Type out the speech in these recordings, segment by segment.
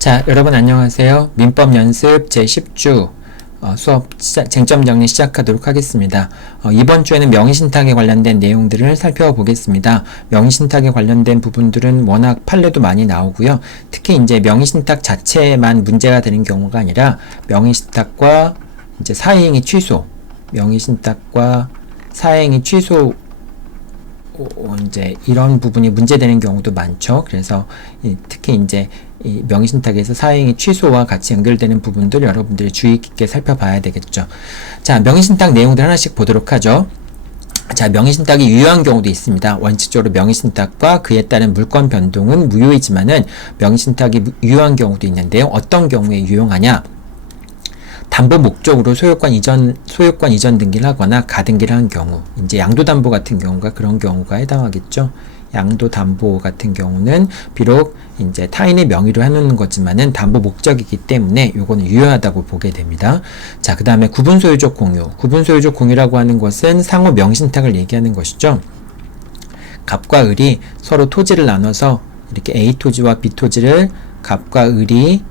자, 여러분 안녕하세요. 민법 연습 제10주 수업 쟁점 정리 시작하도록 하겠습니다. 이번 주에는 명의신탁에 관련된 내용들을 살펴보겠습니다. 명의신탁에 관련된 부분들은 워낙 판례도 많이 나오고요. 특히 이제 명의신탁 자체만 문제가 되는 경우가 아니라 명의신탁과 이제 사행위 취소, 명의신탁과 사행위 취소 이제 이런 부분이 문제되는 경우도 많죠. 그래서 특히 이제 이 명의신탁에서 사행위 취소와 같이 연결되는 부분들 여러분들이 주의 깊게 살펴봐야 되겠죠. 자, 명의신탁 내용들 하나씩 보도록 하죠. 자, 명의신탁이 유효한 경우도 있습니다. 원칙적으로 명의신탁과 그에 따른 물권 변동은 무효이지만은 명의신탁이 유효한 경우도 있는데요. 어떤 경우에 유용하냐? 담보 목적으로 소유권 이전 등기를 하거나 가등기를 한 경우, 이제 양도담보 같은 경우가 그런 경우가 해당하겠죠. 양도담보 같은 경우는 비록 이제 타인의 명의로 해놓는 거지만은 담보 목적이기 때문에 요거는 유효하다고 보게 됩니다. 자, 그 다음에 구분소유적 공유. 구분소유적 공유라고 하는 것은 상호 명의신탁을 얘기하는 것이죠. 갑과 을이 서로 토지를 나눠서 이렇게 A 토지와 B 토지를 갑과 을이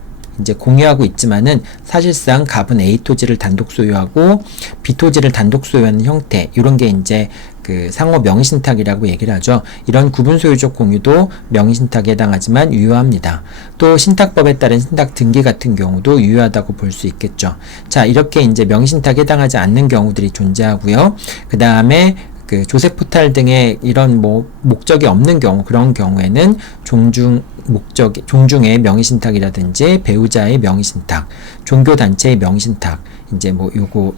이제 공유하고 있지만은 사실상 갑은 A 토지를 단독 소유하고 B 토지를 단독 소유하는 형태, 이런 게 이제 그 상호 명의신탁이라고 얘기를 하죠. 이런 구분소유적 공유도 명의신탁에 해당하지만 유효합니다. 또 신탁법에 따른 신탁 등기 같은 경우도 유효하다고 볼 수 있겠죠. 자, 이렇게 이제 명의신탁에 해당하지 않는 경우들이 존재하고요. 그 다음에 그 조세포탈 등의 이런 목적이 없는 경우, 그런 경우에는 종중의 명의신탁이라든지 배우자의 명의신탁, 종교단체의 명의신탁, 이제 요거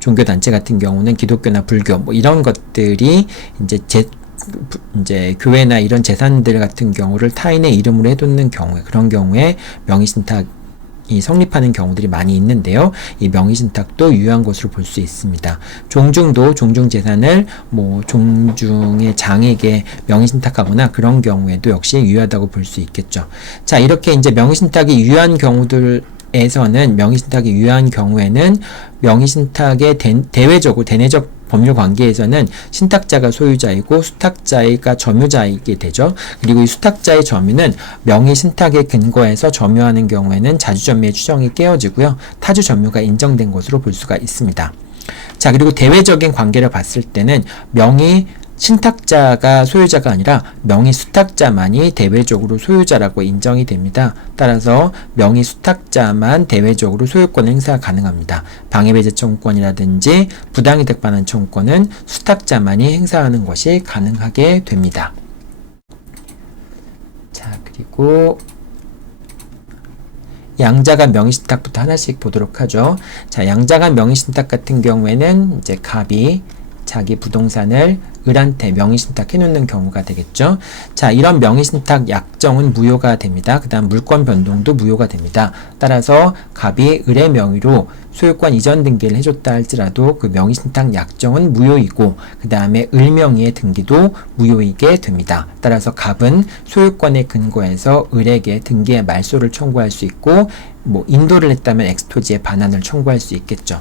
종교단체 같은 경우는 기독교나 불교 이런 것들이 이제 교회나 이런 재산들 같은 경우를 타인의 이름으로 해두는 경우에, 그런 경우에 명의신탁이 성립하는 경우들이 많이 있는데요. 이 명의신탁도 유효한 것으로 볼 수 있습니다. 종중도 종중 재산을 종중의 장에게 명의신탁하거나 그런 경우에도 역시 유효하다고 볼 수 있겠죠. 자, 이렇게 이제 명의신탁이 유효한 경우들에서는 명의신탁이 유효한 경우에는 명의신탁의 대내적 법률 관계에서는 신탁자가 소유자이고 수탁자가 점유자이게 되죠. 그리고 이 수탁자의 점유는 명의신탁에 근거해서 점유하는 경우에는 자주점유의 추정이 깨어지고요. 타주 점유가 인정된 것으로 볼 수가 있습니다. 자, 그리고 대외적인 관계를 봤을 때는 신탁자가 소유자가 아니라 명의수탁자만이 대외적으로 소유자라고 인정이 됩니다. 따라서 명의수탁자만 대외적으로 소유권 행사가 가능합니다. 방해배제 청구권이라든지 부당이득 반환 청구권은 수탁자만이 행사하는 것이 가능하게 됩니다. 자, 그리고 양자간 명의신탁부터 하나씩 보도록 하죠. 자, 양자간 명의신탁 같은 경우에는 이제 갑이 자기 부동산을 을한테 명의신탁 해놓는 경우가 되겠죠. 자, 이런 명의신탁 약정은 무효가 됩니다. 그 다음 물권 변동도 무효가 됩니다. 따라서 갑이 을의 명의로 소유권 이전 등기를 해줬다 할지라도 그 명의신탁 약정은 무효이고, 그 다음에 을 명의의 등기도 무효이게 됩니다. 따라서 갑은 소유권에 근거해서 을에게 등기의 말소를 청구할 수 있고, 인도를 했다면 엑스토지의 반환을 청구할 수 있겠죠.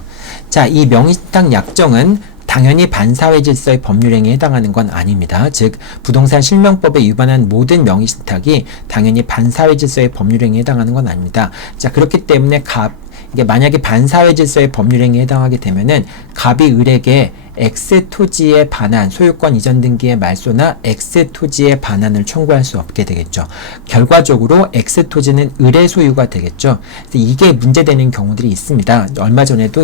자, 이 명의신탁 약정은 당연히 반사회 질서의 법률행위에 해당하는 건 아닙니다. 즉, 부동산 실명법에 위반한 모든 명의신탁이 당연히 반사회 질서의 법률행위에 해당하는 건 아닙니다. 자, 그렇기 때문에 이게 만약에 반사회 질서의 법률행위에 해당하게 되면은 갑이 을에게 X토지의 반환, 소유권 이전 등기의 말소나 X토지의 반환을 청구할 수 없게 되겠죠. 결과적으로 X토지는 을의 소유가 되겠죠. 이게 문제되는 경우들이 있습니다. 얼마 전에도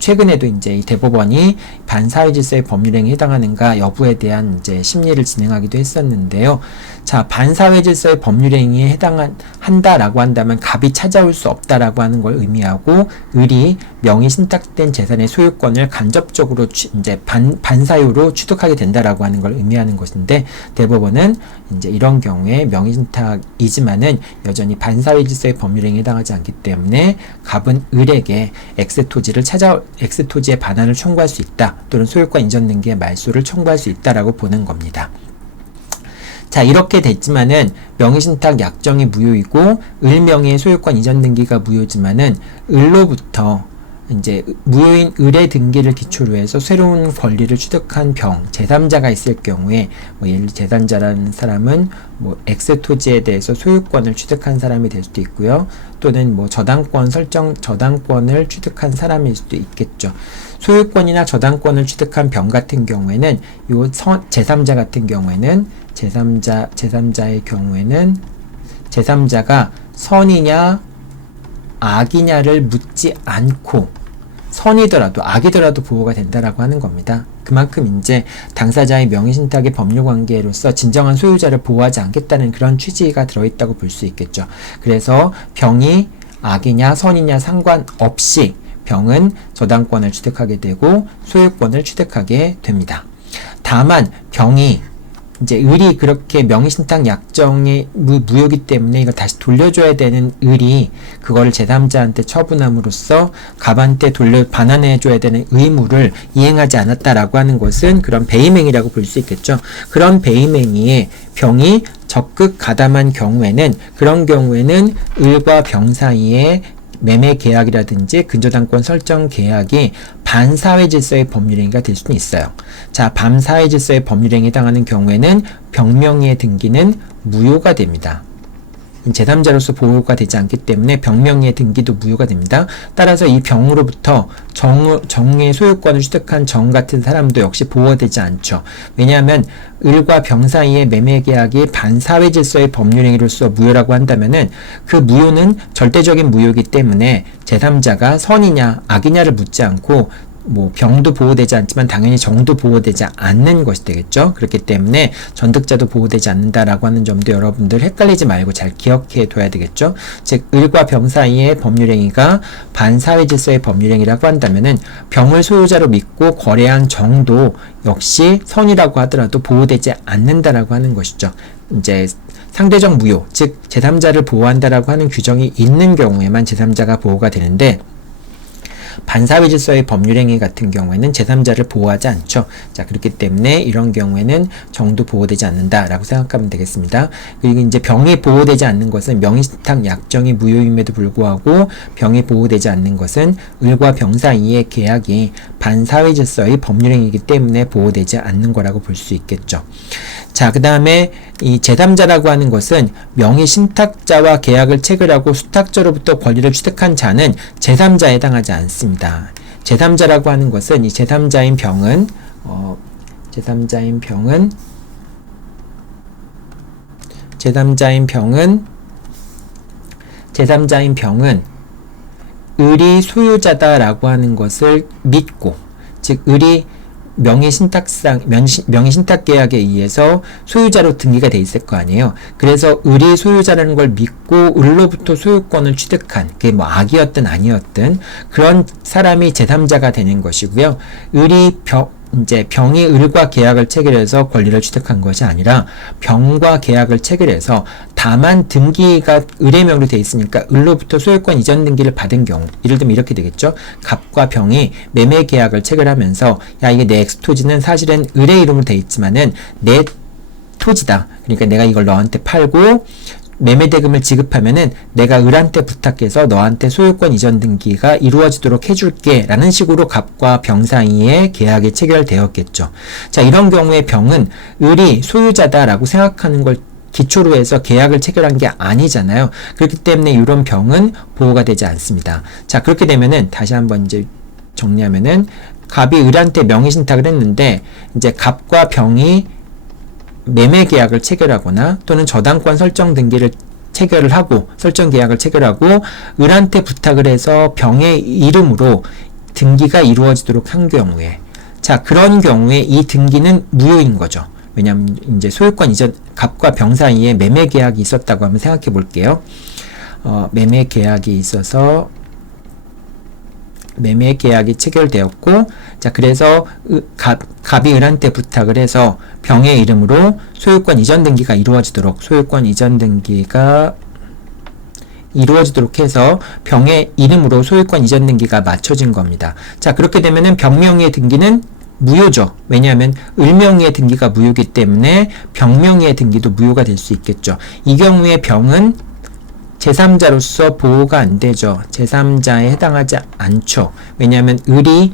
최근에도 이제 이 대법원이 반사회 질서의 법률행위에 해당하는가 여부에 대한 이제 심리를 진행하기도 했었는데요. 자, 반사회 질서의 법률행위에 한다라고 한다면 갑이 찾아올 수 없다라고 하는 걸 의미하고, 을이 명의 신탁된 재산의 소유권을 간접적으로 이제 반사유로 취득하게 된다라고 하는 걸 의미하는 것인데, 대법원은 이제 이런 경우에 명의신탁이지만은 여전히 반사회 질서의 법률행위에 해당하지 않기 때문에 갑은 을에게 X토지의 반환을 청구할 수 있다, 또는 소유권 이전 등기의 말소를 청구할 수 있다라고 보는 겁니다. 자, 이렇게 됐지만은 명의신탁 약정이 무효이고 을 명의의 소유권 이전 등기가 무효지만은 을로부터 이제 무효인 을의 등기를 기초로 해서 새로운 권리를 취득한 병, 제3자가 있을 경우에 뭐 예를 제3자라는 사람은 뭐 X 토지에 대해서 소유권을 취득한 사람이 될 수도 있고요. 또는 뭐 저당권을 취득한 사람일 수도 있겠죠. 소유권이나 저당권을 취득한 병 같은 경우에는 요 제3자 같은 경우에는 제3자의 경우에는 제3자가 선이냐 악이냐를 묻지 않고 선이더라도 악이더라도 보호가 된다라고 하는 겁니다. 그만큼 이제 당사자의 명의신탁의 법률관계로서 진정한 소유자를 보호하지 않겠다는 그런 취지가 들어있다고 볼 수 있겠죠. 그래서 병이 악이냐 선이냐 상관없이 병은 저당권을 취득하게 되고 소유권을 취득하게 됩니다. 다만 병이 이제 을이 그렇게 명의신탁 약정이 무효기 때문에 이걸 다시 돌려줘야 되는 을이 그거를 제3자한테 처분함으로써 갑한테 반환해줘야 되는 의무를 이행하지 않았다라고 하는 것은 그런 배임행위라고 볼 수 있겠죠. 그런 배임행위에 병이 적극 가담한 경우에는 그런 경우에는 을과 병 사이에 매매 계약이라든지 근저당권 설정 계약이 반사회질서의 법률행위가 될 수는 있어요. 자, 반사회질서의 법률행위에 해당하는 경우에는 병명의의 등기는 무효가 됩니다. 제3자로서 보호가 되지 않기 때문에 병명의의 등기도 무효가 됩니다. 따라서 이 병으로부터 정의 소유권을 취득한 정 같은 사람도 역시 보호가 되지 않죠. 왜냐하면 을과 병 사이의 매매 계약이 반사회질서의 법률행위로서 무효라고 한다면은 그 무효는 절대적인 무효이기 때문에 제3자가 선이냐 악이냐를 묻지 않고 뭐 병도 보호되지 않지만 당연히 정도 보호되지 않는 것이 되겠죠. 그렇기 때문에 전득자도 보호되지 않는다라고 하는 점도 여러분들 헷갈리지 말고 잘 기억해 둬야 되겠죠. 즉 을과 병 사이의 법률행위가 반사회질서의 법률행위라고 한다면은 병을 소유자로 믿고 거래한 정도 역시 선이라고 하더라도 보호되지 않는다라고 하는 것이죠. 이제 상대적 무효, 즉 제3자를 보호한다라고 하는 규정이 있는 경우에만 제3자가 보호가 되는데 반사회질서의 법률행위 같은 경우에는 제3자를 보호하지 않죠. 자, 그렇기 때문에 이런 경우에는 정도 보호되지 않는다라고 생각하면 되겠습니다. 그리고 이제 병이 보호되지 않는 것은 명의신탁 약정이 무효임에도 불구하고 병이 보호되지 않는 것은 을과 병 사이의 계약이 반사회질서의 법률행위이기 때문에 보호되지 않는 거라고 볼 수 있겠죠. 자, 그 다음에 이 제3자라고 하는 것은 명의신탁자와 계약을 체결하고 수탁자로부터 권리를 취득한 자는 제3자에 해당하지 않습니다. 제3자라고 하는 것은 이 제3자인 병은 을이 소유자다라고 하는 것을 믿고, 즉 을이 명의신탁 계약에 의해서 소유자로 등기가 돼 있을 거 아니에요. 그래서 을이 소유자라는 걸 믿고 을로부터 소유권을 취득한, 그게 뭐 악이었든 아니었든 그런 사람이 제3자가 되는 것이고요. 병이 을과 계약을 체결해서 권리를 취득한 것이 아니라 병과 계약을 체결해서 다만 등기가 을의 명의로 돼 있으니까 을로부터 소유권 이전 등기를 받은 경우, 예를 들면 이렇게 되겠죠. 갑과 병이 매매 계약을 체결하면서 야, 이게 내 X토지는 사실은 을의 이름으로 돼 있지만은 내 토지다. 그러니까 내가 이걸 너한테 팔고 매매 대금을 지급하면은 내가 을한테 부탁해서 너한테 소유권 이전 등기가 이루어지도록 해줄게 라는 식으로 갑과 병 사이에 계약이 체결되었겠죠. 자, 이런 경우에 병은 을이 소유자다라고 생각하는 걸 기초로 해서 계약을 체결한 게 아니잖아요. 그렇기 때문에 이런 병은 보호가 되지 않습니다. 자, 그렇게 되면은 다시 한번 이제 정리하면은 갑이 을한테 명의신탁을 했는데 이제 갑과 병이 매매 계약을 체결하거나 또는 저당권 설정 등기를 체결을 하고 설정 계약을 체결하고 을한테 부탁을 해서 병의 이름으로 등기가 이루어지도록 한 경우에, 자, 그런 경우에 이 등기는 무효인 거죠. 왜냐하면 이제 소유권 이전, 갑과 병 사이에 매매 계약이 있었다고 한번 생각해 볼게요. 매매 계약이 있어서 매매 계약이 체결되었고, 자, 그래서 갑이 을한테 부탁을 해서 병의 이름으로 소유권 이전 등기가 이루어지도록 해서 병의 이름으로 소유권 이전 등기가 맞춰진 겁니다. 자, 그렇게 되면은 병명의의 등기는 무효죠. 왜냐하면 을명의의 등기가 무효이기 때문에 병명의의 등기도 무효가 될 수 있겠죠. 이 경우에 병은 제3자로서 보호가 안 되죠. 제3자에 해당하지 않죠. 왜냐하면 을이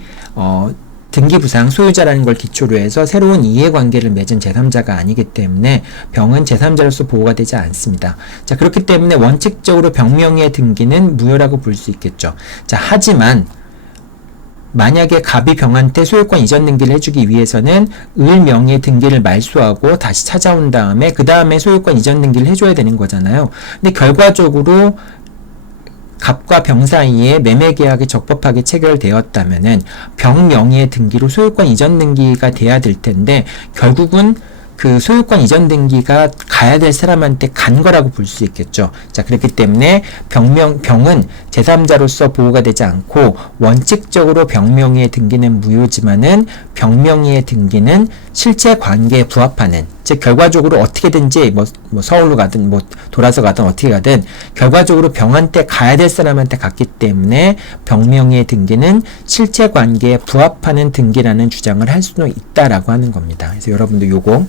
등기부상 소유자라는 걸 기초로 해서 새로운 이해관계를 맺은 제3자가 아니기 때문에 병은 제3자로서 보호가 되지 않습니다. 자, 그렇기 때문에 원칙적으로 병명의의 등기는 무효라고 볼 수 있겠죠. 자, 하지만 만약에 갑이 병한테 소유권 이전 등기를 해주기 위해서는 을 명의의 등기를 말소하고 다시 찾아온 다음에 그 다음에 소유권 이전 등기를 해줘야 되는 거잖아요. 근데 결과적으로 갑과 병 사이에 매매 계약이 적법하게 체결되었다면은 병 명의의 등기로 소유권 이전 등기가 돼야 될 텐데 결국은 그 소유권 이전 등기가 가야 될 사람한테 간 거라고 볼 수 있겠죠. 자, 그렇기 때문에 병은 제3자로서 보호가 되지 않고 원칙적으로 병명의의 등기는 무효지만은 병명의의 등기는 실제 관계에 부합하는, 즉 결과적으로 어떻게든지 뭐 서울로 가든 뭐 돌아서 가든 어떻게 가든 결과적으로 병한테 가야 될 사람한테 갔기 때문에 병명의의 등기는 실제 관계에 부합하는 등기라는 주장을 할 수는 있다라고 하는 겁니다. 그래서 여러분도 요거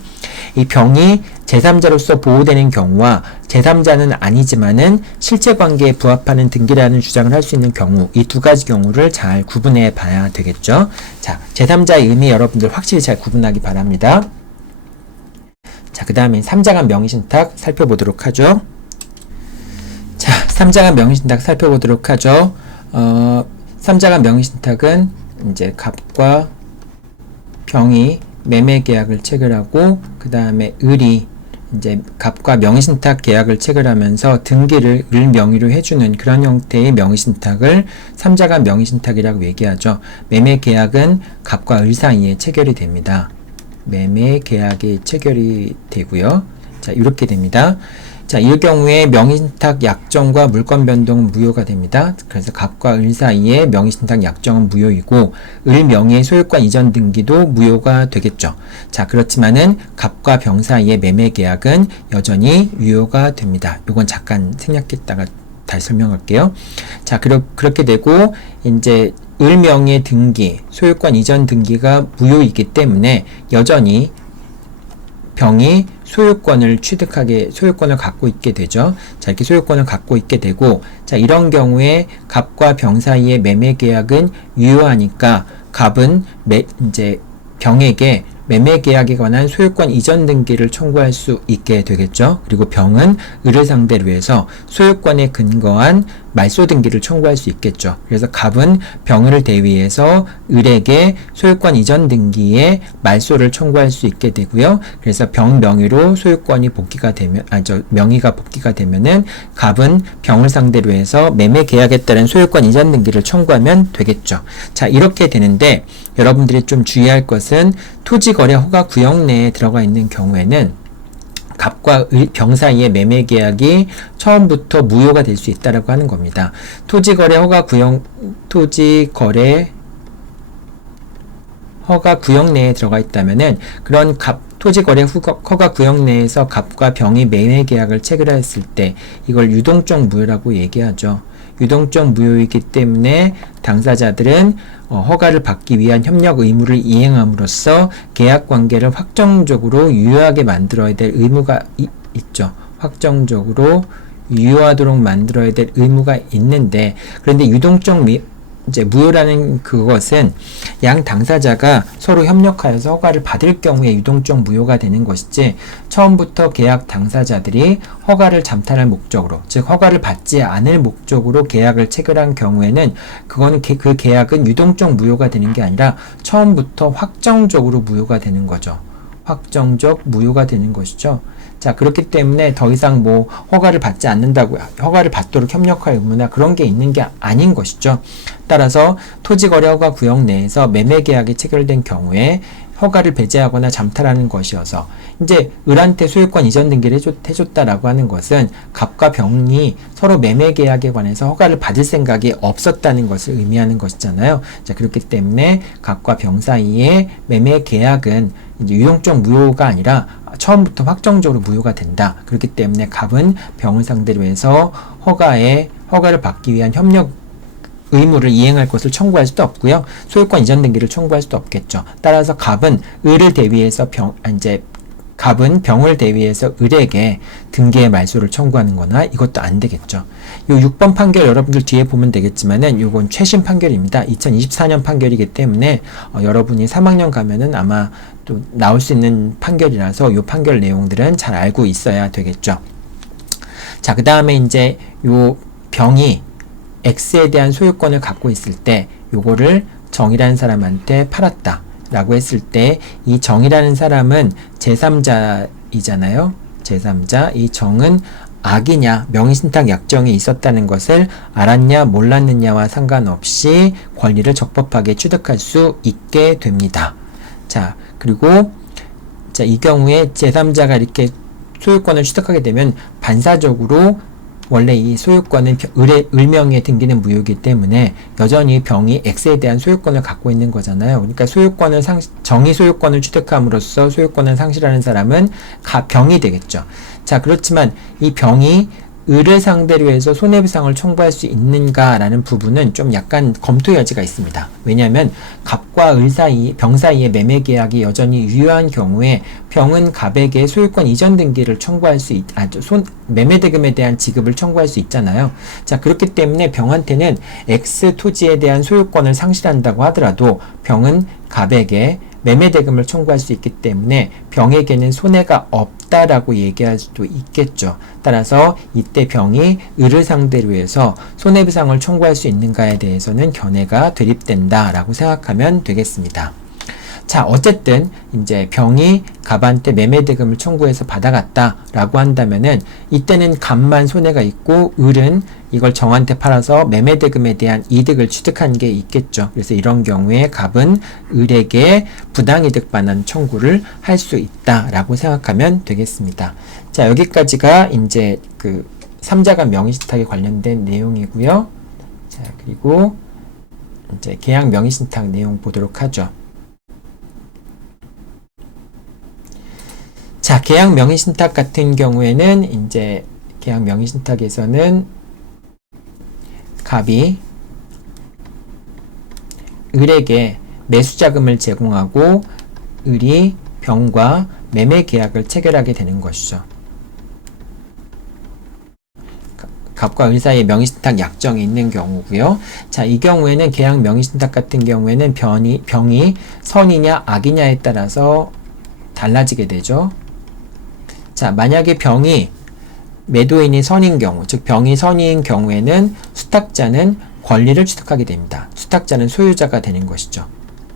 이 병이 제3자로서 보호되는 경우와 제3자는 아니지만은 실제 관계에 부합하는 등기라는 주장을 할 수 있는 경우, 이 두 가지 경우를 잘 구분해 봐야 되겠죠. 자, 제3자의 의미 여러분들 확실히 잘 구분하기 바랍니다. 자, 그 다음에 3자간 명의신탁 살펴보도록 하죠. 자, 3자간 명의신탁 살펴보도록 하죠. 3자간 명의신탁은 이제 갑과 병이 매매 계약을 체결하고 그 다음에 을이 이제 갑과 명의신탁 계약을 체결하면서 등기를 을 명의로 해주는 그런 형태의 명의신탁을 3자간 명의신탁이라고 얘기하죠. 매매 계약은 갑과 을 사이에 체결이 됩니다. 매매 계약이 체결이 되고요. 자, 이렇게 됩니다. 자, 이 경우에 명의신탁 약정과 물권 변동은 무효가 됩니다. 그래서 갑과 을 사이에 명의신탁 약정은 무효이고 을 명의의 소유권 이전 등기도 무효가 되겠죠. 자, 그렇지만은 갑과 병 사이의 매매 계약은 여전히 유효가 됩니다. 이건 잠깐 생략했다가 다시 설명할게요. 자, 그렇게 되고 이제 을 명의의 등기, 소유권 이전 등기가 무효이기 때문에 여전히 병이 소유권을 갖고 있게 되죠. 자, 이렇게 소유권을 갖고 있게 되고, 자, 이런 경우에 갑과 병 사이의 매매 계약은 유효하니까 갑은 이제 병에게 매매 계약에 관한 소유권 이전 등기를 청구할 수 있게 되겠죠. 그리고 병은 을을 상대로 해서 소유권에 근거한 말소 등기를 청구할 수 있겠죠. 그래서 갑은 병을 대위해서 을에게 소유권 이전 등기에 말소를 청구할 수 있게 되고요. 그래서 병 명의로 소유권이 복귀가 되면, 명의가 복귀가 되면은 갑은 병을 상대로 해서 매매 계약에 따른 소유권 이전 등기를 청구하면 되겠죠. 자, 이렇게 되는데 여러분들이 좀 주의할 것은 토지거래 허가 구역 내에 들어가 있는 경우에는 갑과 병 사이의 매매 계약이 처음부터 무효가 될 수 있다라고 하는 겁니다. 토지거래 허가 구역 내에 들어가 있다면은 그런 토지거래 허가 구역 내에서 갑과 병이 매매 계약을 체결했을 때 이걸 유동적 무효라고 얘기하죠. 유동적 무효이기 때문에 당사자들은 허가를 받기 위한 협력 의무를 이행함으로써 계약 관계를 확정적으로 유효하게 만들어야 될 의무가 있죠. 확정적으로 유효하도록 만들어야 될 의무가 있는데, 그런데 유동적 이제 무효라는 그것은 양 당사자가 서로 협력하여서 허가를 받을 경우에 유동적 무효가 되는 것이지, 처음부터 계약 당사자들이 허가를 잠탈할 목적으로, 즉 허가를 받지 않을 목적으로 계약을 체결한 경우에는 그거는 그 계약은 유동적 무효가 되는 게 아니라 처음부터 확정적으로 무효가 되는 거죠. 확정적 무효가 되는 것이죠. 자, 그렇기 때문에 더 이상 뭐 허가를 받지 않는다고 허가를 받도록 협력할 의무나 그런 게 있는 게 아닌 것이죠. 따라서 토지거래 허가 구역 내에서 매매 계약이 체결된 경우에 허가를 배제하거나 잠탈하는 것이어서 이제 을한테 소유권 이전 등기를 해줬다라고 하는 것은 갑과 병이 서로 매매 계약에 관해서 허가를 받을 생각이 없었다는 것을 의미하는 것이잖아요. 자, 그렇기 때문에 갑과 병 사이의 매매 계약은 이제 유동적 무효가 아니라 처음부터 확정적으로 무효가 된다. 그렇기 때문에 갑은 병을 상대로 해서 허가를 받기 위한 협력 의무를 이행할 것을 청구할 수도 없고요. 소유권 이전 등기를 청구할 수도 없겠죠. 따라서 갑은 을을 대위해서 갑은 병을 대위해서 을에게 등기의 말소를 청구하는 거나 이것도 안 되겠죠. 요 6번 판결 여러분들 뒤에 보면 되겠지만은 요건 최신 판결입니다. 2024년 판결이기 때문에 여러분이 3학년 가면은 아마 또 나올 수 있는 판결이라서 요 판결 내용들은 잘 알고 있어야 되겠죠. 자, 그 다음에 이제 요 병이 X에 대한 소유권을 갖고 있을 때 요거를 정이라는 사람한테 팔았다 라고 했을 때 이 정이라는 사람은 제3자이잖아요. 제3자. 이 정은 악이냐 명의신탁 약정이 있었다는 것을 알았냐 몰랐느냐와 상관없이 권리를 적법하게 취득할 수 있게 됩니다. 자, 그리고 자, 이 경우에 제3자가 이렇게 소유권을 취득하게 되면 반사적으로 원래 이 소유권은 을명의에 등기는 무효이기 때문에 여전히 병이 X에 대한 소유권을 갖고 있는 거잖아요. 그러니까 정의 소유권을 취득함으로써 소유권을 상실하는 사람은 병이 되겠죠. 자, 그렇지만 이 병이 을을 상대로 해서 손해배상을 청구할 수 있는가라는 부분은 좀 약간 검토 여지가 있습니다. 왜냐하면 갑과 을 사이, 병 사이의 매매 계약이 여전히 유효한 경우에 병은 갑에게 소유권 이전 등기를 청구할 수 매매 대금에 대한 지급을 청구할 수 있잖아요. 자, 그렇기 때문에 병한테는 X 토지에 대한 소유권을 상실한다고 하더라도 병은 갑에게 매매 대금을 청구할 수 있기 때문에 병에게는 손해가 없다라고 얘기할 수도 있겠죠. 따라서 이때 병이 을을 상대로 해서 손해배상을 청구할 수 있는가에 대해서는 견해가 대립된다라고 생각하면 되겠습니다. 자, 어쨌든 이제 병이 갑한테 매매 대금을 청구해서 받아갔다라고 한다면은 이때는 갑만 손해가 있고 을은 이걸 정한테 팔아서 매매 대금에 대한 이득을 취득한 게 있겠죠. 그래서 이런 경우에 갑은 을에게 부당이득 반환 청구를 할 수 있다라고 생각하면 되겠습니다. 자, 여기까지가 이제 그 3자간 명의신탁에 관련된 내용이고요. 자, 그리고 이제 계약 명의신탁 내용 보도록 하죠. 자, 계약 명의신탁 같은 경우에는 이제 계약 명의신탁에서는 갑이 을에게 매수자금을 제공하고 을이 병과 매매 계약을 체결하게 되는 것이죠. 갑과 을 사이에 명의신탁 약정이 있는 경우고요. 자, 이 경우에는 계약 명의신탁 같은 경우에는 병이 선이냐 악이냐에 따라서 달라지게 되죠. 자, 만약에 병이 매도인이 선인 경우, 즉 병이 선인 경우에는 수탁자는 권리를 취득하게 됩니다. 수탁자는 소유자가 되는 것이죠.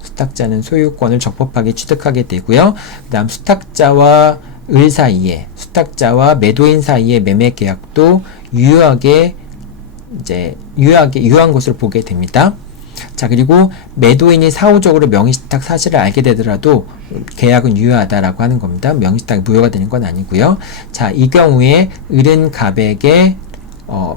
수탁자는 소유권을 적법하게 취득하게 되고요. 그 다음 수탁자와 을 사이에, 수탁자와 매도인 사이의 매매 계약도 유효한 것으로 보게 됩니다. 자, 그리고 매도인이 사후적으로 명의신탁 사실을 알게 되더라도 계약은 유효하다라고 하는 겁니다. 명의신탁이 무효가 되는 건 아니고요. 자, 이 경우에 을은 갑에게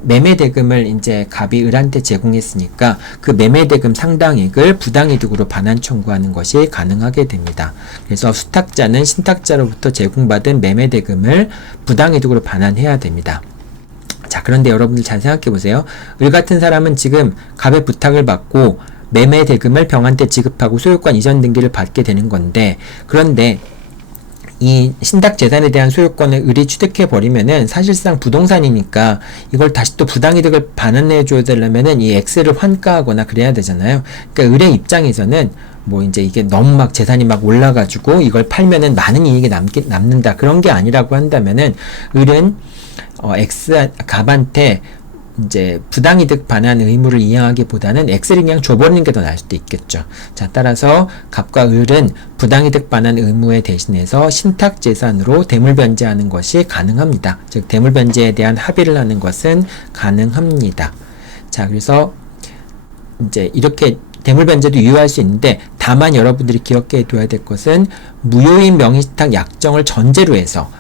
매매 대금을 이제 갑이 을한테 제공했으니까 그 매매 대금 상당액을 부당이득으로 반환 청구하는 것이 가능하게 됩니다. 그래서 수탁자는 신탁자로부터 제공받은 매매 대금을 부당이득으로 반환해야 됩니다. 자, 그런데 여러분들 잘 생각해 보세요. 을 같은 사람은 지금 갑의 부탁을 받고 매매 대금을 병한테 지급하고 소유권 이전 등기를 받게 되는 건데, 그런데 이 신탁 재산에 대한 소유권을 을이 취득해 버리면은 사실상 부동산이니까 이걸 다시 또 부당이득을 반환해 줘야 되려면은 이 X를 환가하거나 그래야 되잖아요. 그러니까 을의 입장에서는 뭐 이제 이게 너무 막 재산이 막 올라가지고 이걸 팔면은 많은 이익이 남는다, 그런 게 아니라고 한다면은 을은 갑한테 이제 부당이득 반환 의무를 이행하기보다는 X를 그냥 줘버리는 게 더 나을 수도 있겠죠. 자, 따라서 갑과 을은 부당이득 반환 의무에 대신해서 신탁재산으로 대물변제하는 것이 가능합니다. 즉 대물변제에 대한 합의를 하는 것은 가능합니다. 자, 그래서 이제 이렇게 대물변제도 유효할 수 있는데, 다만 여러분들이 기억해 둬야 될 것은 무효인 명의신탁 약정을 전제로 해서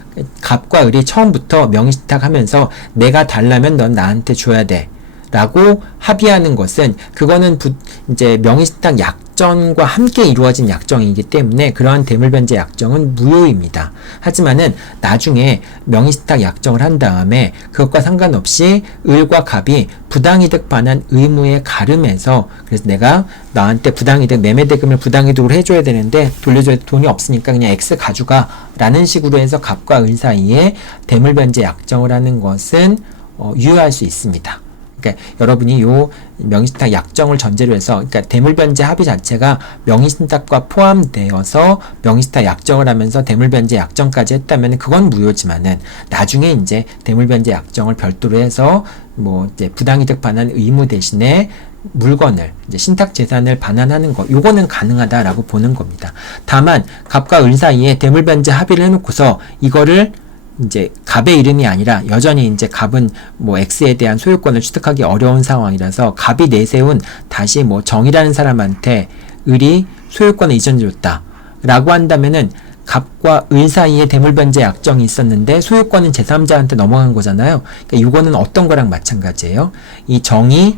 갑과 을이 처음부터 명의신탁 하면서 내가 달라면 넌 나한테 줘야 돼 라고 합의하는 것은 그거는 이제 명의신탁 약정과 함께 이루어진 약정이기 때문에 그러한 대물변제 약정은 무효입니다. 하지만은 나중에 명의신탁 약정을 한 다음에 그것과 상관없이 을과 갑이 부당이득 반환 의무에 가름해서 그래서 내가 나한테 부당이득 매매대금을 부당이득으로 해줘야 되는데 돌려줘야 돈이 없으니까 그냥 X 가져가 라는 식으로 해서 갑과 을 사이에 대물변제 약정을 하는 것은 유효할 수 있습니다. 그러니까 여러분이 요 명의신탁 약정을 전제로 해서 그러니까 대물변제 합의 자체가 명의신탁과 포함되어서 명의신탁 약정을 하면서 대물변제 약정까지 했다면 그건 무효지만은 나중에 이제 대물변제 약정을 별도로 해서 뭐 이제 부당이득 반환 의무 대신에 물건을 이제 신탁 재산을 반환하는 거 요거는 가능하다라고 보는 겁니다. 다만 갑과 을 사이에 대물변제 합의를 해놓고서 이거를 이제 갑의 이름이 아니라 여전히 이제 갑은 뭐 X에 대한 소유권을 취득하기 어려운 상황이라서 갑이 내세운 다시 뭐 정이라는 사람한테 을이 소유권을 이전해줬다 라고 한다면은 갑과 을 사이에 대물변제 약정이 있었는데 소유권은 제3자한테 넘어간 거잖아요. 그러니까 이거는 어떤 거랑 마찬가지예요. 이 정이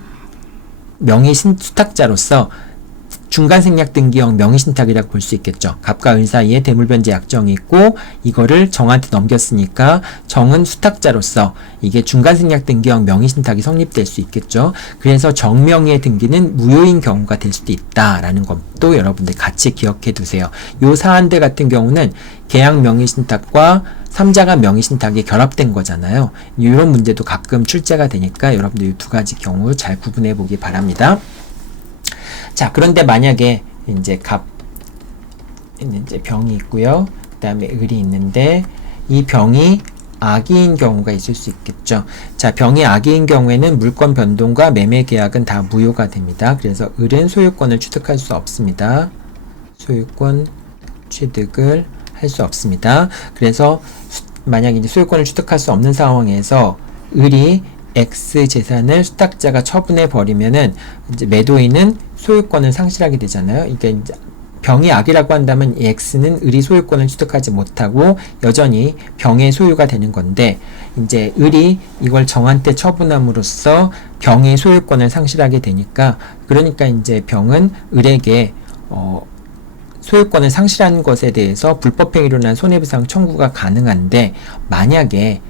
명의신탁자로서 중간생략 등기형 명의신탁이라고 볼 수 있겠죠. 갑과 을 사이에 대물변제 약정이 있고 이거를 정한테 넘겼으니까 정은 수탁자로서 이게 중간생략 등기형 명의신탁이 성립될 수 있겠죠. 그래서 정명의의 등기는 무효인 경우가 될 수도 있다라는 것도 여러분들 같이 기억해 두세요. 요 사안들 같은 경우는 계약 명의신탁과 3자간 명의신탁이 결합된 거잖아요. 이런 문제도 가끔 출제가 되니까 여러분들 이 두 가지 경우 잘 구분해 보기 바랍니다. 자, 그런데 만약에 이제 이제 병이 있고요. 그 다음에 을이 있는데 이 병이 악의인 경우가 있을 수 있겠죠. 자, 병이 악의인 경우에는 물권 변동과 매매 계약은 다 무효가 됩니다. 그래서 을은 소유권을 취득할 수 없습니다. 소유권 취득을 할 수 없습니다. 그래서 만약 이제 소유권을 취득할 수 없는 상황에서 을이 X 재산을 수탁자가 처분해 버리면은 이제 매도인은 소유권을 상실하게 되잖아요. 이게 이제 병이 악이라고 한다면 이 X는 을이 소유권을 취득하지 못하고 여전히 병의 소유가 되는 건데 이제 을이 이걸 정한테 처분함으로써 병의 소유권을 상실하게 되니까 그러니까 이제 병은 을에게 소유권을 상실한 것에 대해서 불법행위로 난 손해배상 청구가 가능한데 만약에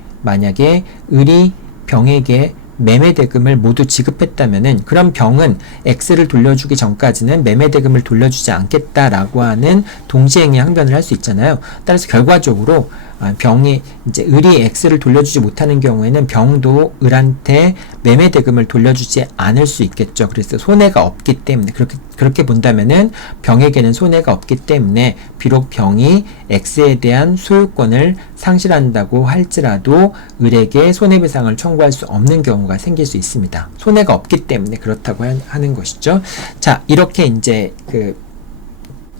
을이 병에게 매매대금을 모두 지급했다면은 그럼 병은 X를 돌려주기 전까지는 매매대금을 돌려주지 않겠다라고 하는 동시행위 항변을 할 수 있잖아요. 따라서 결과적으로 병이 이제 을이 X를 돌려주지 못하는 경우에는 병도 을한테 매매대금을 돌려주지 않을 수 있겠죠. 그래서 손해가 없기 때문에 그렇게 본다면은 병에게는 손해가 없기 때문에 비록 병이 X에 대한 소유권을 상실한다고 할지라도 을에게 손해배상을 청구할 수 없는 경우가 생길 수 있습니다. 손해가 없기 때문에 그렇다고 하는 것이죠. 자, 이렇게 이제 그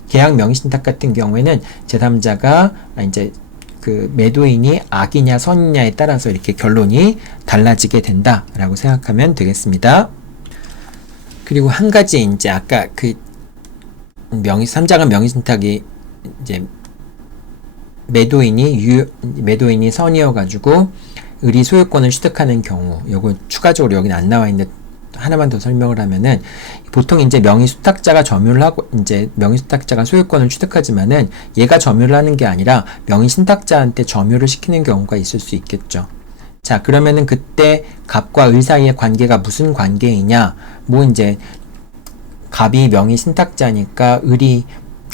계약 명의신탁 같은 경우에는 제3자가 이제 그 매도인이 악이냐 선이냐에 따라서 이렇게 결론이 달라지게 된다라고 생각하면 되겠습니다. 그리고 한 가지 이제 아까 그 3자간 명의신탁이 이제 매도인이 선이어 가지고 을이 소유권을 취득하는 경우 요거 추가적으로 여기는 안 나와 있는데 하나만 더 설명을 하면은 보통 이제 명의수탁자가 점유를 하고 이제 명의수탁자가 소유권을 취득하지만은 얘가 점유를 하는 게 아니라 명의신탁자한테 점유를 시키는 경우가 있을 수 있겠죠. 자, 그러면은 그때 갑과 을 사이의 관계가 무슨 관계이냐? 뭐 이제 갑이 명의신탁자니까 을이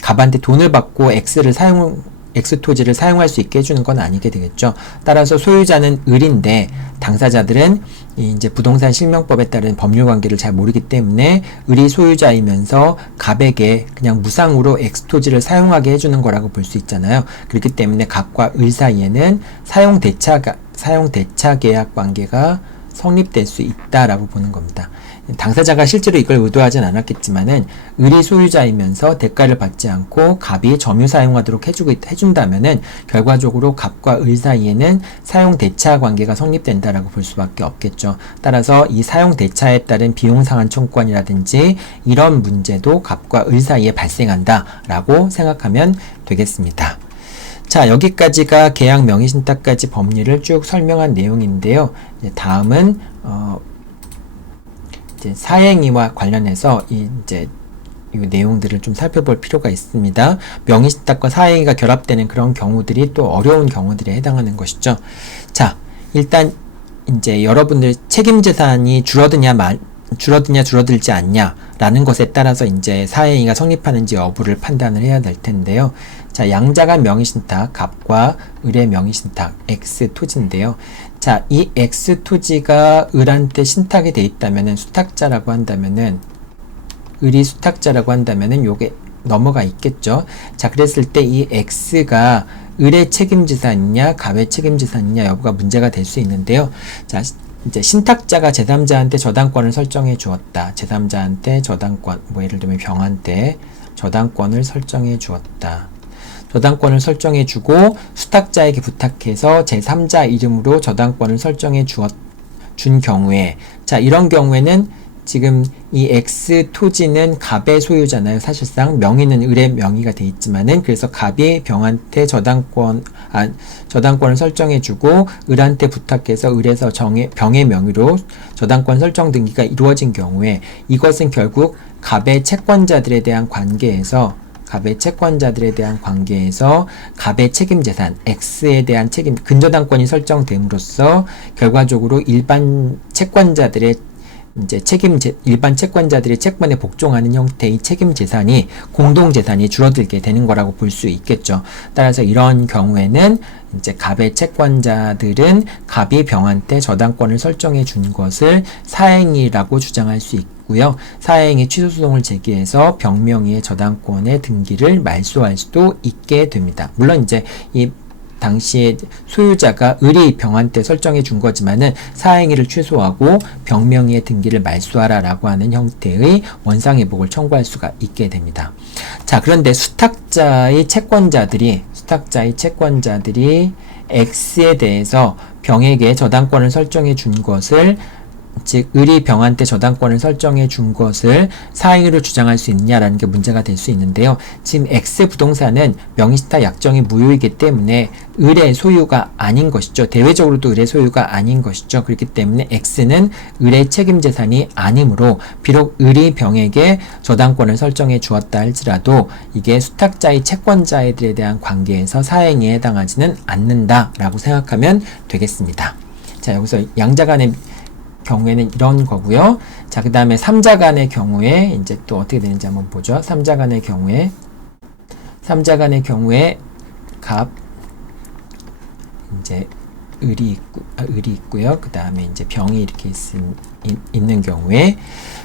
갑한테 돈을 받고 X 토지를 사용할 수 있게 해주는 건 아니게 되겠죠. 따라서 소유자는 을인데 당사자들은 이제 부동산 실명법에 따른 법률 관계를 잘 모르기 때문에 을이 소유자이면서 갑에게 그냥 무상으로 X 토지를 사용하게 해주는 거라고 볼 수 있잖아요. 그렇기 때문에 갑과 을 사이에는 사용 대차 계약 관계가 성립될 수 있다라고 보는 겁니다. 당사자가 실제로 이걸 의도하진 않았겠지만은 을이 소유자이면서 대가를 받지 않고 갑이 점유 사용하도록 해준다면은 결과적으로 갑과 을 사이에는 사용 대차 관계가 성립된다라고 볼 수밖에 없겠죠. 따라서 이 사용 대차에 따른 비용 상환 청구권이라든지 이런 문제도 갑과 을 사이에 발생한다라고 생각하면 되겠습니다. 자, 여기까지가 계약 명의신탁까지 법리를 쭉 설명한 내용인데요. 다음은 이제 사행위와 관련해서 이제 이 내용들을 좀 살펴볼 필요가 있습니다. 명의신탁과 사행위가 결합되는 그런 경우들이 또 어려운 경우들에 해당하는 것이죠. 자, 일단 이제 여러분들 책임재산이 줄어들지 않냐라는 것에 따라서 이제 사행위가 성립하는지 여부를 판단을 해야 될 텐데요. 자, 양자간 명의신탁, 갑과 을의 명의신탁, X 토지인데요. 자, 이 X 토지가 을한테 신탁이 돼 있다면은 수탁자라고 한다면은 을이 수탁자라고 한다면은 요게 넘어가 있겠죠. 자, 그랬을 때 이 X가 을의 책임재산이냐, 갑의 책임재산이냐 여부가 문제가 될 수 있는데요. 자, 이제 신탁자가 제3자한테 저당권을 설정해 주었다. 제3자한테 저당권, 뭐 예를 들면 병한테 저당권을 설정해 주었다. 저당권을 설정해 주고 수탁자에게 부탁해서 제3자 이름으로 저당권을 설정해 준 경우에, 자, 이런 경우에는 지금 이 X 토지는 갑의 소유잖아요. 사실상 명의는 을의 명의가 돼 있지만은, 그래서 갑이 병한테 저당권을 설정해주고 을한테 부탁해서 을에서 병의 명의로 저당권 설정 등기가 이루어진 경우에 이것은 결국 갑의 채권자들에 대한 관계에서 갑의 책임재산 X에 대한 근저당권이 설정됨으로써 결과적으로 일반 채권자들의 채권에 복종하는 형태의 책임재산이, 공동재산이 줄어들게 되는 거라고 볼 수 있겠죠. 따라서 이런 경우에는 이제 갑의 채권자들은 갑이 병한테 저당권을 설정해 준 것을 사행위라고 주장할 수 있고요. 사행위 취소소송을 제기해서 병명의의 저당권의 등기를 말소할 수도 있게 됩니다. 물론 이제 이 당시에 소유자가 을이 병한테 설정해 준 거지만은 사행위를 취소하고 병명의의 등기를 말소하라 라고 하는 형태의 원상회복을 청구할 수가 있게 됩니다. 자, 그런데 수탁자의 채권자들이 X에 대해서 병에게 저당권을 설정해 준 것을, 즉 을이 병한테 저당권을 설정해 준 것을 사행위로 주장할 수 있느냐라는 게 문제가 될 수 있는데요. 지금 X 부동산은 명의신탁 약정이 무효이기 때문에 을의 소유가 아닌 것이죠. 대외적으로도 을의 소유가 아닌 것이죠. 그렇기 때문에 X는 을의 책임재산이 아니므로 비록 을이 병에게 저당권을 설정해 주었다 할지라도 이게 수탁자의 채권자들에 대한 관계에서 사행위에 해당하지는 않는다라고 생각하면 되겠습니다. 자, 여기서 양자간의 경우에는 이런 거고요. 자, 그 다음에 3자 간의 경우에 이제 또 어떻게 되는지 한번 보죠. 3자 간의 경우에 갑, 이제 을이 있고요. 그 다음에 이제 병이 이렇게 있는 경우에,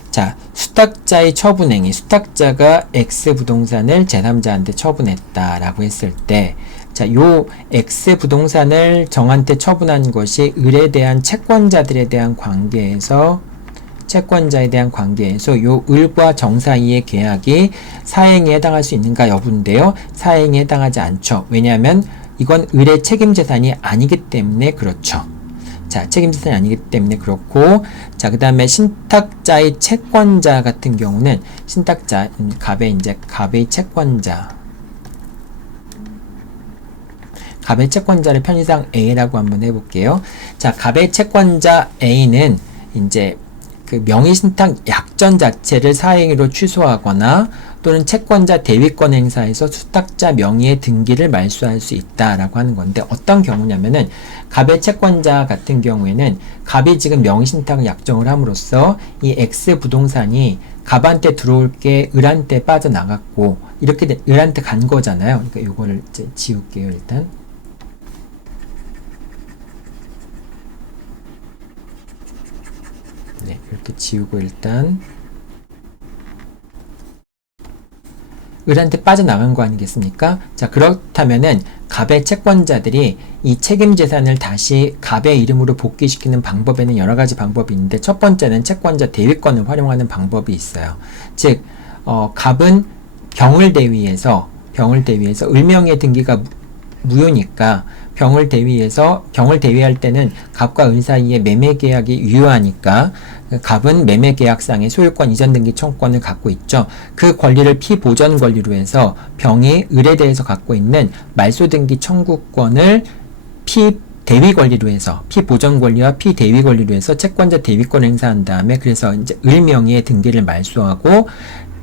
자, 수탁자의 처분행위, 수탁자가 X 부동산을 제3자한테 처분했다라고 했을 때, 자, 요 X 부동산을 정한테 처분한 것이 을에 대한 채권자에 대한 관계에서 요 을과 정 사이의 계약이 사행에 해당할 수 있는가 여부인데요. 사행에 해당하지 않죠. 왜냐하면 이건 을의 책임재산이 아니기 때문에 그렇죠. 자, 책임재산이 아니기 때문에 그렇고, 자, 그 다음에 신탁자의 채권자 같은 경우는 갑의 채권자를 편의상 A라고 한번 해볼게요. 자, 갑의 채권자 A는 이제 그 명의신탁 약정 자체를 사행위로 취소하거나 또는 채권자 대위권 행사에서 수탁자 명의의 등기를 말소할 수 있다라고 하는 건데, 어떤 경우냐면은 갑의 채권자 같은 경우에는 갑이 지금 명의신탁 약정을 함으로써 이 X 부동산이 갑한테 들어올 게 을한테 빠져나갔고, 이렇게 을한테 간 거잖아요. 그러니까 요거를 이제 지울게요, 일단. 네, 이렇게 지우고 일단 을한테 빠져나간 거 아니겠습니까? 자, 그렇다면은 갑의 채권자들이 이 책임재산을 다시 갑의 이름으로 복귀시키는 방법에는 여러 가지 방법이 있는데, 첫 번째는 채권자 대위권을 활용하는 방법이 있어요. 즉, 갑은 병을 대위해서 을명의 등기가 무효니까 병을 대위할 때는 갑과 은 사이에 매매 계약이 유효하니까 갑은 매매 계약상의 소유권 이전 등기 청구권을 갖고 있죠. 그 권리를 피보전 권리로 해서 병이 을에 대해서 갖고 있는 말소 등기 청구권을 대위 권리로 해서 피보전 권리와 피대위 권리로 해서 채권자 대위권을 행사한 다음에 그래서 이제 을 명의의 등기를 말소하고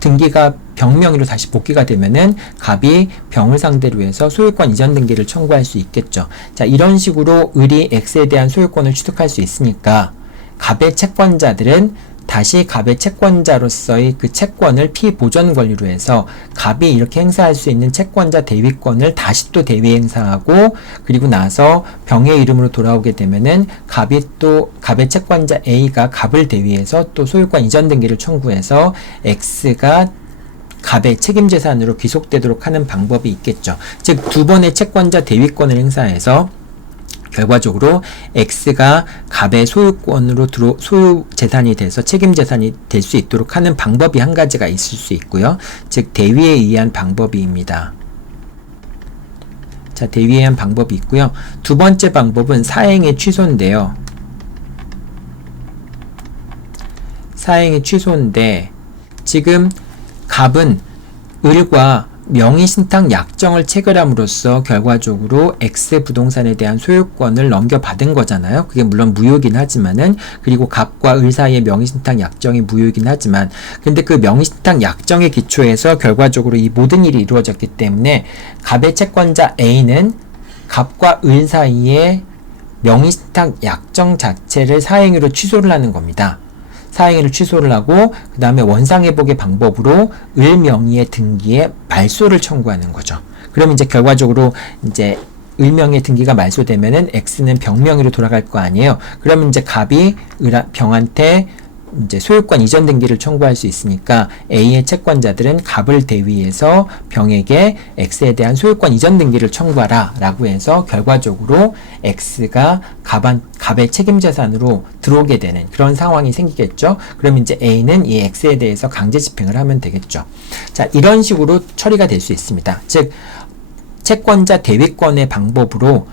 등기가 병 명의로 다시 복귀가 되면은 갑이 병을 상대로 해서 소유권 이전 등기를 청구할 수 있겠죠. 자, 이런 식으로 을이 X에 대한 소유권을 취득할 수 있으니까 갑의 채권자들은 다시 갑의 채권자로서의 그 채권을 피보전 권리로 해서 갑이 이렇게 행사할 수 있는 채권자 대위권을 다시 또 대위 행사하고 그리고 나서 병의 이름으로 돌아오게 되면은 갑의 채권자 A가 갑을 대위해서 또 소유권 이전 등기를 청구해서 X가 갑의 책임재산으로 귀속되도록 하는 방법이 있겠죠. 즉, 두 번의 채권자 대위권을 행사해서 결과적으로 X가 갑의 소유권으로 소유 재산이 돼서 책임 재산이 될 수 있도록 하는 방법이 한 가지가 있을 수 있고요. 즉, 대위에 의한 방법입니다. 자, 대위에 의한 방법이 있고요. 두 번째 방법은 사행의 취소인데요. 사행의 취소인데 지금 갑은 을과 명의신탁 약정을 체결함으로써 결과적으로 X 부동산에 대한 소유권을 넘겨받은 거잖아요. 그게 물론 무효이긴 하지만은, 그리고 갑과 을 사이의 명의신탁 약정이 무효이긴 하지만, 근데 그 명의신탁 약정의 기초에서 결과적으로 이 모든 일이 이루어졌기 때문에 갑의 채권자 A는 갑과 을 사이의 명의신탁 약정 자체를 사행위로 취소를 하는 겁니다. 사행위를 취소를 하고 그 다음에 원상회복의 방법으로 을 명의의 등기에 말소를 청구하는 거죠. 그럼 이제 결과적으로 이제 을 명의의 등기가 말소되면은 X는 병 명의로 돌아갈 거 아니에요. 그러면 이제 갑이 병한테 이제 소유권 이전 등기를 청구할 수 있으니까 A의 채권자들은 갑을 대위해서 병에게 X에 대한 소유권 이전 등기를 청구하라 라고 해서 결과적으로 X가 갑의 책임재산으로 들어오게 되는 그런 상황이 생기겠죠. 그럼 이제 A는 이 X에 대해서 강제 집행을 하면 되겠죠. 자, 이런 식으로 처리가 될 수 있습니다. 즉, 채권자 대위권의 방법으로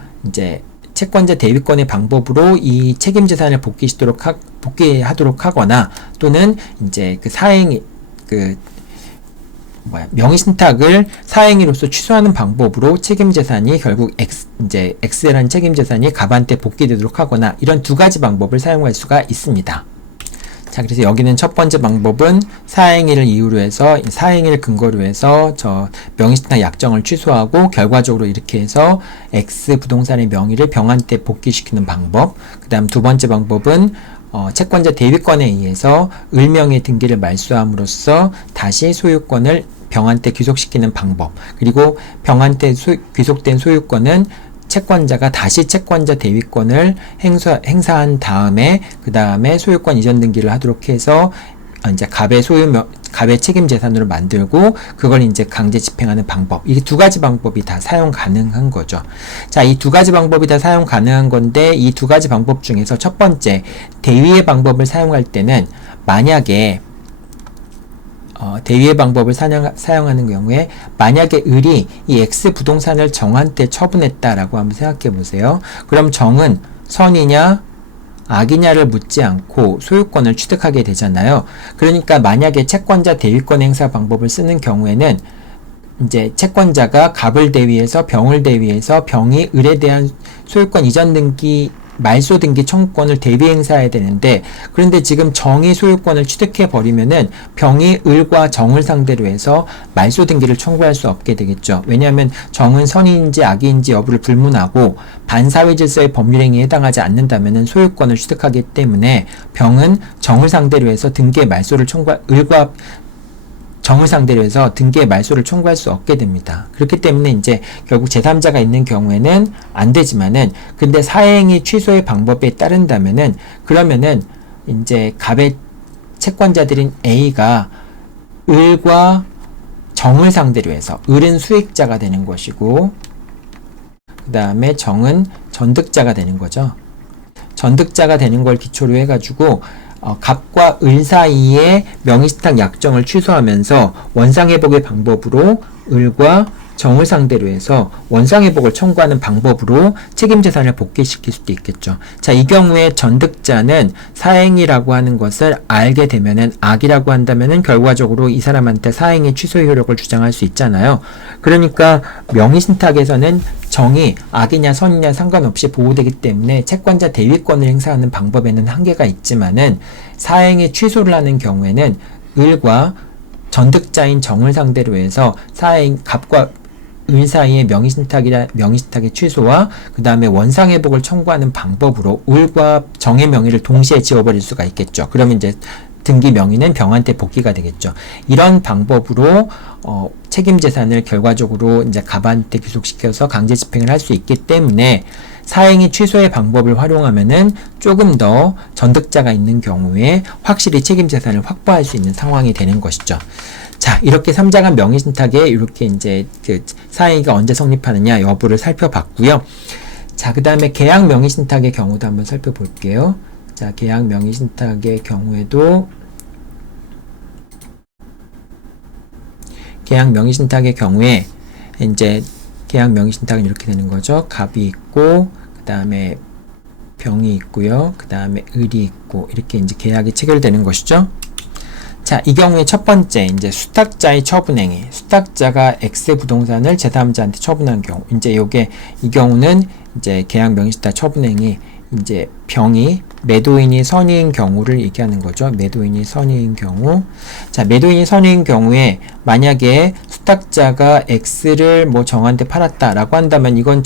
채권자 대위권의 방법으로 이 책임재산을 복귀하도록 하거나 또는 이제 그 명의신탁을 사행위로서 취소하는 방법으로 책임재산이 결국 X라는 책임재산이 갑한테 복귀되도록 하거나 이런 두 가지 방법을 사용할 수가 있습니다. 자, 그래서 여기는 첫 번째 방법은 사행위를 근거로 해서 저 명의신탁 약정을 취소하고 결과적으로 이렇게 해서 X 부동산의 명의를 병한테 복귀시키는 방법. 그 다음 두 번째 방법은 채권자 대위권에 의해서 을 명의 등기를 말소함으로써 다시 소유권을 병한테 귀속시키는 방법. 그리고 병한테 귀속된 소유권은 채권자가 다시 채권자 대위권을 행사한 다음에 그 다음에 소유권 이전 등기를 하도록 해서 이제 갑의 책임 재산으로 만들고 그걸 이제 강제 집행하는 방법. 이 두 가지 방법이 다 사용 가능한 거죠. 자, 이 두 가지 방법이 다 사용 가능한 건데 이 두 가지 방법 중에서 첫 번째 대위의 방법을 사용할 때는 만약에 대위의 방법을 사용하는 경우에 만약에 을이 이 X 부동산을 정한테 처분했다라고 한번 생각해 보세요. 그럼 정은 선이냐 악이냐를 묻지 않고 소유권을 취득하게 되잖아요. 그러니까 만약에 채권자 대위권 행사 방법을 쓰는 경우에는 이제 채권자가 갑을 대위해서 병을 대위해서 병이 을에 대한 소유권 이전 등기 말소 등기 청구권을 대위 행사해야 되는데, 그런데 지금 정이 소유권을 취득해 버리면은 병이 을과 정을 상대로 해서 말소 등기를 청구할 수 없게 되겠죠. 왜냐하면 정은 선인지 악인지 여부를 불문하고 반사회 질서의 법률 행위에 해당하지 않는다면은 소유권을 취득하기 때문에 병은 정을 상대로 해서 등기의 말소를 을과 정을 상대로 해서 등기의 말소를 청구할 수 없게 됩니다. 그렇기 때문에 이제 결국 제3자가 있는 경우에는 안 되지만은, 근데 사행위 취소의 방법에 따른다면은, 그러면은 이제 갑의 채권자들인 A가 을과 정을 상대로 해서 을은 수익자가 되는 것이고 그 다음에 정은 전득자가 되는 거죠. 전득자가 되는 걸 기초로 해가지고 갑과 을 사이의 명의신탁 약정을 취소하면서 원상회복의 방법으로 을과 정을 상대로 해서 원상회복을 청구하는 방법으로 책임재산을 복귀시킬 수도 있겠죠. 자, 이 경우에 전득자는 사행이라고 하는 것을 알게 되면은 악이라고 한다면은 결과적으로 이 사람한테 사행의 취소 효력을 주장할 수 있잖아요. 그러니까 명의신탁에서는 정이 악이냐 선이냐 상관없이 보호되기 때문에 채권자 대위권을 행사하는 방법에는 한계가 있지만은 사행의 취소를 하는 경우에는 을과 전득자인 정을 상대로 해서 사행 갑과 을 사이의 명의신탁의 취소와 그 다음에 원상회복을 청구하는 방법으로 을과 정의 명의를 동시에 지워버릴 수가 있겠죠. 그러면 이제 등기 명의는 병한테 복귀가 되겠죠. 이런 방법으로 책임재산을 결과적으로 이제 갑한테 귀속시켜서 강제 집행을 할 수 있기 때문에 사행의 취소의 방법을 활용하면은 조금 더 전득자가 있는 경우에 확실히 책임재산을 확보할 수 있는 상황이 되는 것이죠. 자, 이렇게 3자간 명의신탁에 이렇게 이제 그 사행위가 언제 성립하느냐 여부를 살펴봤고요. 자, 그 다음에 계약 명의신탁의 경우도 한번 살펴볼게요. 자, 계약 명의신탁의 경우에도 계약 명의신탁의 경우에 이제 계약 명의신탁은 이렇게 되는 거죠. 갑이 있고 그 다음에 병이 있고요. 그 다음에 을이 있고 이렇게 이제 계약이 체결되는 것이죠. 자, 이 경우에 첫 번째, 이제 수탁자의 처분행위. 수탁자가 X 부동산을 제3자한테 처분한 경우. 이제 요게, 이 경우는 이제 계약 명의신탁 처분행위, 이제 병이 매도인이 선의인 경우를 얘기하는 거죠. 매도인이 선의인 경우. 자, 매도인이 선의인 경우에 만약에 수탁자가 X를 뭐 정한테 팔았다라고 한다면 이건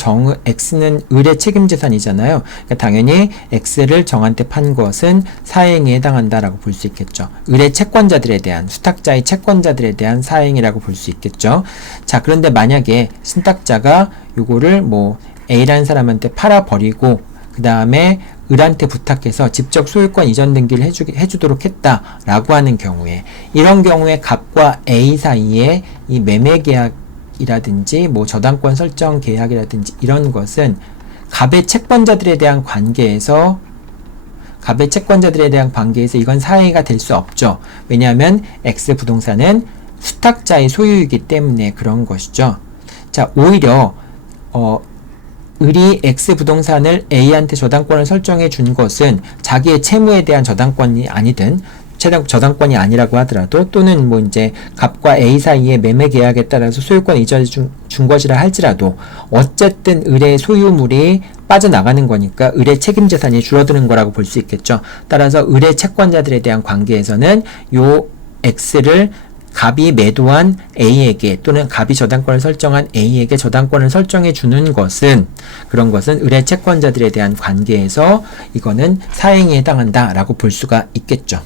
X는 을의 책임재산이잖아요. 그러니까 당연히 X를 정한테 판 것은 사행에 해당한다라고 볼 수 있겠죠. 을의 채권자들에 대한, 수탁자의 채권자들에 대한 사행이라고 볼 수 있겠죠. 자, 그런데 만약에 수탁자가 요거를 뭐 A라는 사람한테 팔아버리고 그 다음에 을한테 부탁해서 직접 소유권 이전 등기를 해주도록 했다라고 하는 경우에, 이런 경우에 갑과 A 사이에 이 매매 계약이라든지 뭐 저당권 설정 계약이라든지 이런 것은 갑의 채권자들에 대한 관계에서 이건 사행위가 될 수 없죠. 왜냐하면 X 부동산은 수탁자의 소유이기 때문에 그런 것이죠. 자, 오히려 을이 X 부동산을 A한테 저당권을 설정해 준 것은 자기의 채무에 대한 저당권이 아니든 저당권이 아니라고 하더라도, 또는 뭐 이제 갑과 A 사이의 매매 계약에 따라서 소유권 이전을 준 것이라 할지라도 어쨌든 을의 소유물이 빠져나가는 거니까 을의 책임재산이 줄어드는 거라고 볼 수 있겠죠. 따라서 을의 채권자들에 대한 관계에서는 요 X를 갑이 매도한 A에게 또는 갑이 저당권을 설정한 A에게 저당권을 설정해 주는 것은, 그런 것은 을의 채권자들에 대한 관계에서 이거는 사행에 해당한다라고 볼 수가 있겠죠.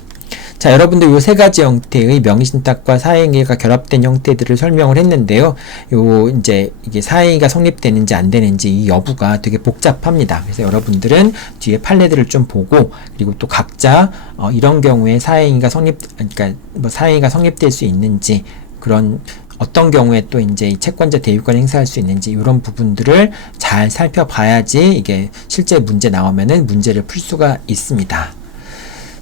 자, 여러분들 요 세 가지 형태의 명의신탁과 사행위가 결합된 형태들을 설명을 했는데요. 요 이제 이게 사행위가 성립되는지 안 되는지 이 여부가 되게 복잡합니다. 그래서 여러분들은 뒤에 판례들을 좀 보고, 그리고 또 각자 이런 경우에 그러니까 뭐 사행위가 성립될 수 있는지, 그런 어떤 경우에 또 이제 이 채권자 대위권 행사할 수 있는지 이런 부분들을 잘 살펴봐야지 이게 실제 문제 나오면은 문제를 풀 수가 있습니다.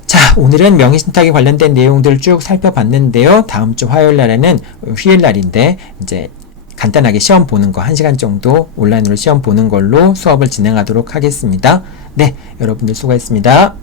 자, 오늘은 명의신탁에 관련된 내용들을 쭉 살펴봤는데요. 다음 주 화요일 날에는 휴일 날인데 이제 간단하게 시험 보는 거 1시간 정도 온라인으로 시험 보는 걸로 수업을 진행하도록 하겠습니다. 네, 여러분들 수고했습니다.